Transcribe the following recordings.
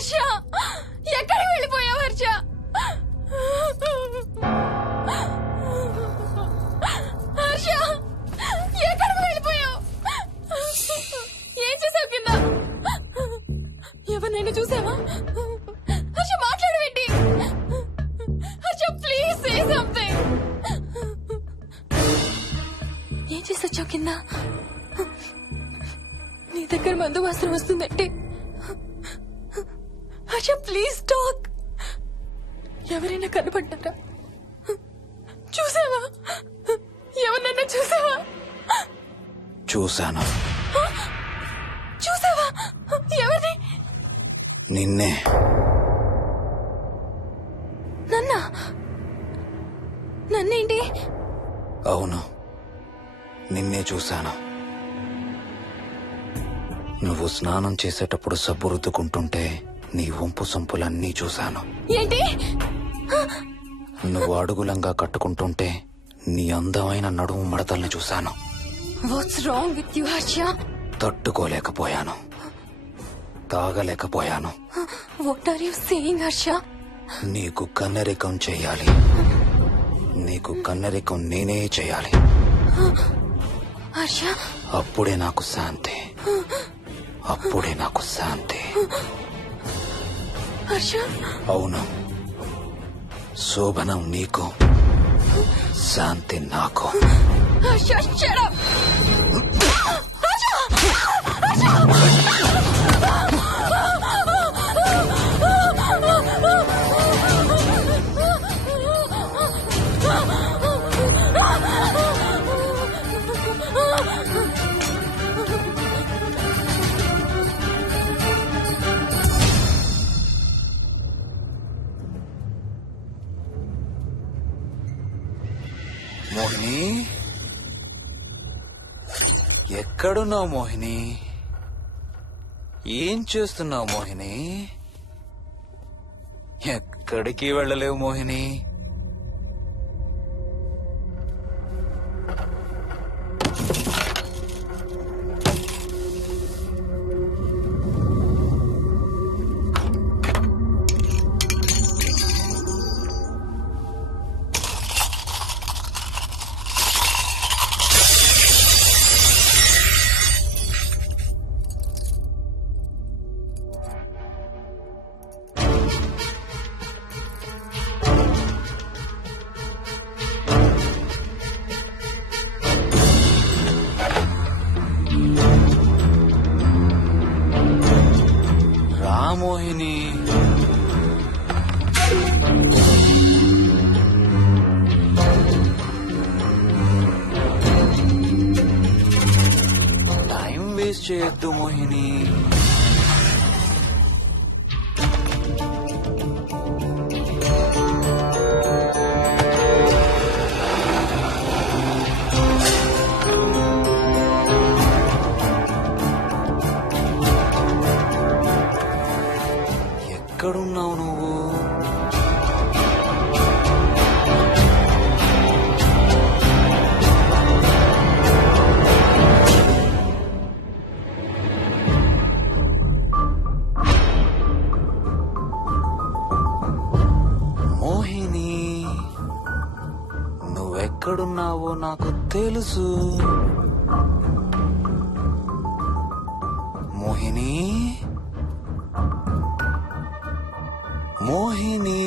హర్ష, ఎక్కడికి వెళ్ళిపోయావు హర్ష? హర్ష, ఎక్కడికి వెళ్ళిపోయావు? ఏం చేసావు కింద? ఎవరినైనా చూసావా? హర్ష, మాట్లాడవేంటి? Harsha, please say something. ఏం చేసొచ్చావు కింద? నీ దగ్గర మందు వాసన వస్తుందంటే హర్ష, ప్లీజ్ టాక్. ఎవరైనా కనపడ్డారా? చూసావా? ఎవరినైనా చూసావా? చూశాను. చూసావా? ఎవరిని? నిన్నే. నన్నేంటి? అవును, నిన్నే చూశాను. నువ్వు స్నానం చేసేటప్పుడు సబ్బు రుద్దుకుంటుంటే నీ వంపు సొంపులన్నీ చూశాను. ఏంటి? నువ్వు అడుగులంగా కట్టుకుంటుంటే నీ అందమైన నడుము మడతల్ని చూశాను. What's wrong with you Harsha? తట్టుకోలేకపోయాను, తాగలేకపోయాను. What are you saying Harsha? నీకు కన్నరికం చేయాలి. నీకు కన్నరికం నేనే చేయాలి. హర్ష, అప్పుడే నాకు శాంతి. అప్పుడే నాకు శాంతి. హర్ష, అవును, శోభనం నీకు, శాంతి నాకు. Harsha, shut up. మోహిని, ఎక్కడున్నావు మోహిని? ఏం చేస్తున్నావు మోహిని? ఎక్కడికి వెళ్ళలేవు మోహిని. మోహిని, టైం వేస్ట్ చేయొద్దు మోహిని. ఎక్కడున్నావు నువ్వు? మోహిని, నువ్వెక్కడున్నావో నాకు తెలుసు. మోహిని, మోహిని,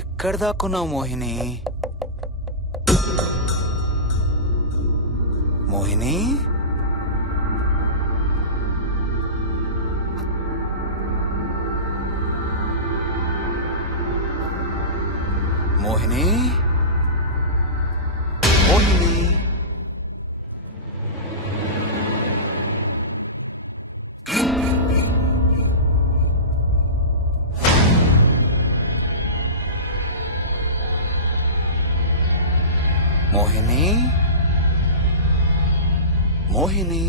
ఎక్కడ దాక్కున్నావు మోహిని? మోహిని మోహిని మోహిని మోహిని మోహిని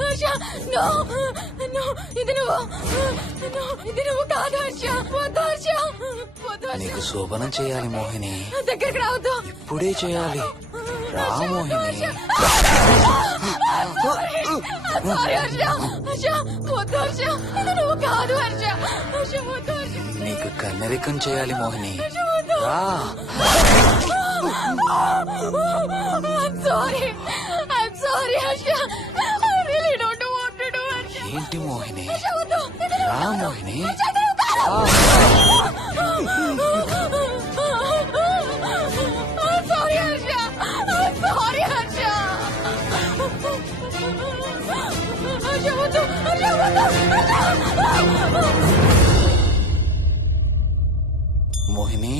హర్ష నో నో ఇది నువ్వు ఇది నువ్వు కాదు హర్ష వద్దు హర్ష వద్దు హర్ష నీకు శోభనం చేయాలి మోహిని. దగ్గరికి రావద్దు ఇప్పుడే చేయాలి. రా మోహిని. సారీ హర్ష హర్ష వద్దు హర్ష ఇది నువ్వు కాదు హర్ష హర్ష వద్దు హర్ష నీకు కన్నరికం చేయాలి మోహిని. రా. I'm sorry Harsha I really don't want to do Harsha ఏంటి మోహిని? హర్ష వద్దు రా Mohini. I'm sorry Harsha I'm sorry Harsha Harsha వద్దు హర్ష వద్దు మోహిని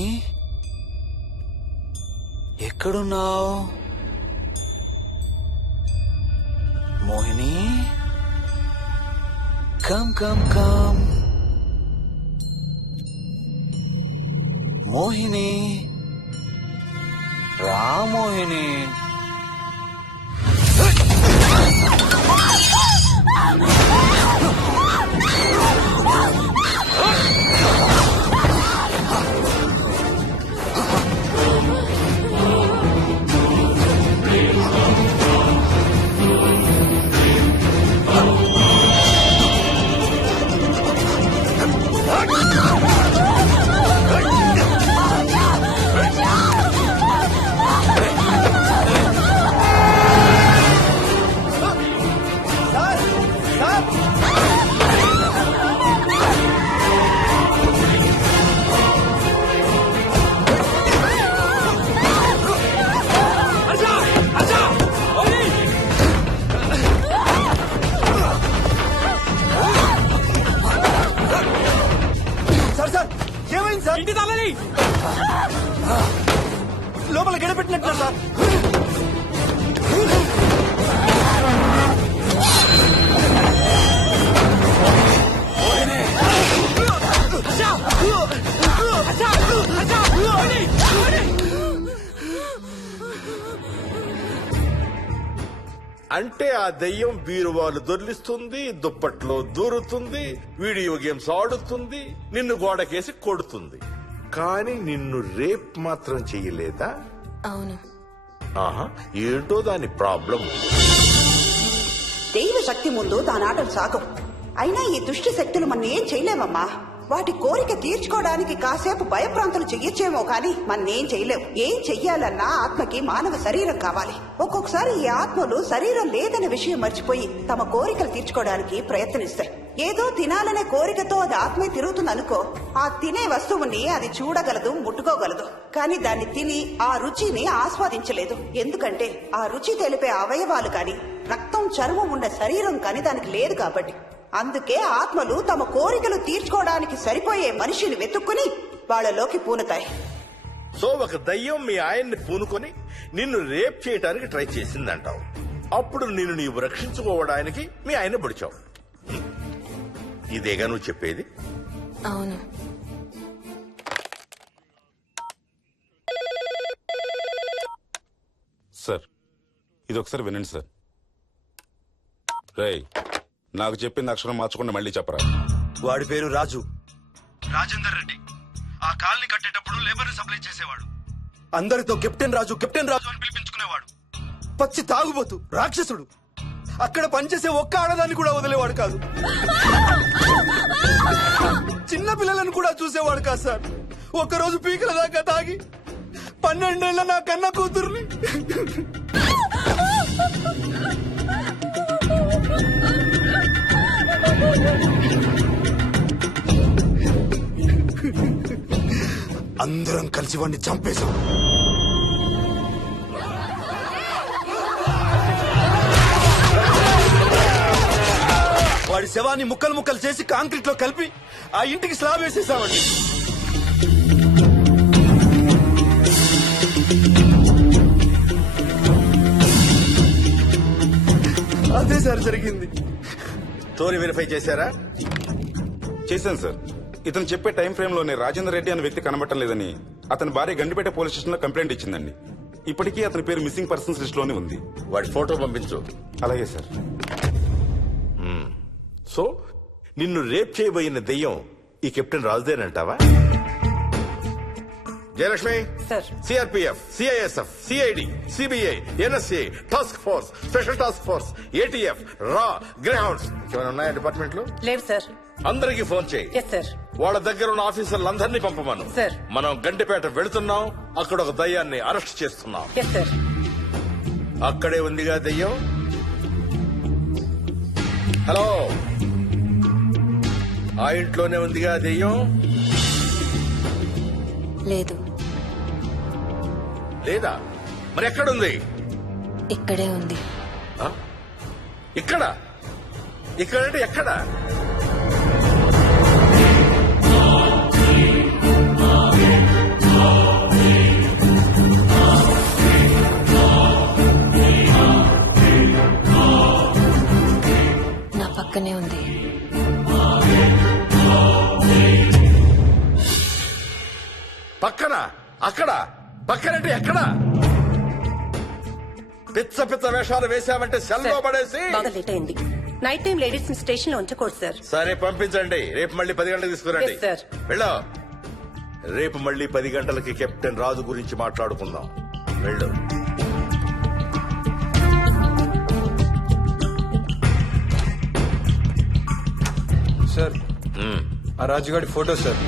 ఎక్కడున్నావు? Mohini come come come. Mohini రా మోహిని. ఇంటి తాళాలి లోపల గడపెట్టినట్టు సార్. అంటే ఆ దెయ్యం బీరువాలు దొర్లిస్తుంది, దుప్పట్లో దూరుతుంది, వీడియో గేమ్స్ ఆడుతుంది, నిన్ను గోడకేసి కొడుతుంది. కానీ నిన్ను రేప్ మాత్రం చెయ్యలేదా? అవును ఆహా, ఏంటో దాని ప్రాబ్లం. దైవ శక్తి ముందు దాని ఆటలు సాగం. అయినా ఈ దుష్ట శక్తులు మన ఏం చేయలేమమ్మా. వాటి కోరిక తీర్చుకోవడానికి కాసేపు భయప్రాంతులు చెయ్యొచ్చేమో కానీ మన్నేం చేయలేవు. ఏం చెయ్యాలన్నా ఆత్మకి మానవ శరీరం కావాలి. ఒక్కొక్కసారి ఈ ఆత్మలు శరీరం లేదనే విషయం మర్చిపోయి తమ కోరికలు తీర్చుకోవడానికి ప్రయత్నిస్తాయి. ఏదో తినాలనే కోరికతో అది ఆత్మే తిరుగుతుందనుకో, ఆ తినే వస్తువుని అది చూడగలదు, ముట్టుకోగలదు. కానీ దాన్ని తిని ఆ రుచిని ఆస్వాదించలేదు. ఎందుకంటే ఆ రుచి తెలిపే అవయవాలు కాని, రక్తం చర్మం ఉన్న శరీరం కాని దానికి లేదు కాబట్టి. అందుకే ఆత్మలు తమ కోరికలు తీర్చుకోవడానికి సరిపోయే మనిషిని వెతుక్కుని వాళ్ళలోకి పూనుతాయి. సో ఒక దయ్యం మీ ఆయన్ని పూనుకొని నిన్ను రేప్ చేయడానికి ట్రై చేసిందంటావు. అప్పుడు నిన్ను నీవు రక్షించుకోవడానికి మీ ఆయన పొడిచావు. ఇదేగా నువ్వు చెప్పేది? అవును సార్ ఇది ఒకసారి వినండి సార్. రేయ్, నాకు చెప్పింది అక్షరం మార్చకుండా మళ్ళీ చెప్పరా. వాడి పేరు రాజు, రాజేందర్ రెడ్డి. ఆ కాలనీ కట్టేటప్పుడు లేబర్ సప్లై చేసేవాడు. అందరితో కెప్టెన్ రాజు అని పిలిపించుకునేవాడు. పచ్చి తాగుబోతు, రాక్షసుడు. అక్కడ పనిచేసే ఒక్క ఆడదాన్ని కూడా వదిలేవాడు కాదు. చిన్న పిల్లలను కూడా చూసేవాడు కాదు సార్. ఒక్కరోజు పీకల దాకా తాగి 12 ఏళ్ల నా కన్న కూతుర్ని అందరం కలిసి వాడిని చంపేశాం. వాడి శవాన్ని ముక్కలు ముక్కలు చేసి కాంక్రీట్ లో కలిపి ఆ ఇంటికి స్లాబ్ వేసేసామండి. అదే సార్ జరిగింది. స్టోరీ వెరిఫై చేశారా? చేశాను సార్. ఇతను చెప్పే టైం ఫ్రేమ్ లోనే రాజేందర్ రెడ్డి అనే వ్యక్తి కనబడటం లేదని అతని భార్య గండిపేట పోలీస్ స్టేషన్ లో కంప్లైంట్ ఇచ్చిందండి. ఇప్పటికీ అతని పేరు మిస్సింగ్ పర్సన్స్ లిస్ట్ లోనే ఉంది. వాడి ఫోటో పంపించు. అలాగే సార్. సో నిన్ను రేప్ చేయబోయిన దెయ్యం ఈ కెప్టెన్ రాజుదేనంటావా? Jayalakshmi, sir. CRPF, CISF, CID, CBI, NSA, task force, special task force, ATF, రా, గ్రేహౌండ్స్ ఏమైనా ఉన్నాయా డిపార్ట్మెంట్ లో? లేవు సార్. అందరికీ ఫోన్ చేయి. Yes sir. వాళ్ళ దగ్గర ఉన్న ఆఫీసర్లందరినీ పంపమను. సార్. మనం గంటిపేట వెళుతున్నాం. అక్కడ ఒక దయ్యాన్ని అరెస్ట్ చేస్తున్నాం. Yes sir. అక్కడే ఉందిగా దెయ్యం. హలో, ఆ ఇంట్లోనే ఉందిగా దెయ్యం? లేదు, లేదా? మరి ఎక్కడుంది? ఇక్కడే ఉంది. ఆ? ఇక్కడ? ఇక్కడంటే ఎక్కడ? నా పక్కనే ఉంది. పక్కన? అక్కడ? పక్కనంటే ఎక్కడ? పిచ్చ పిచ్చ వేషాలు వేశామంటే సెల్లో పడేసి. బాగా లేట్ అయింది. నైట్ టైం లేడీస్ స్టేషన్ లో ఉంచకూడదు సార్. సరే పంపించండి. రేపు మళ్ళీ 10 గంటలకు తీసుకురండి. Yes, sir. వెళ్ళు. రేపు మళ్ళీ 10 గంటలకి కెప్టెన్ రాజు గురించి మాట్లాడుకుందాం. వెళ్ళు. సార్, ఆ రాజుగాడి ఫోటో సార్.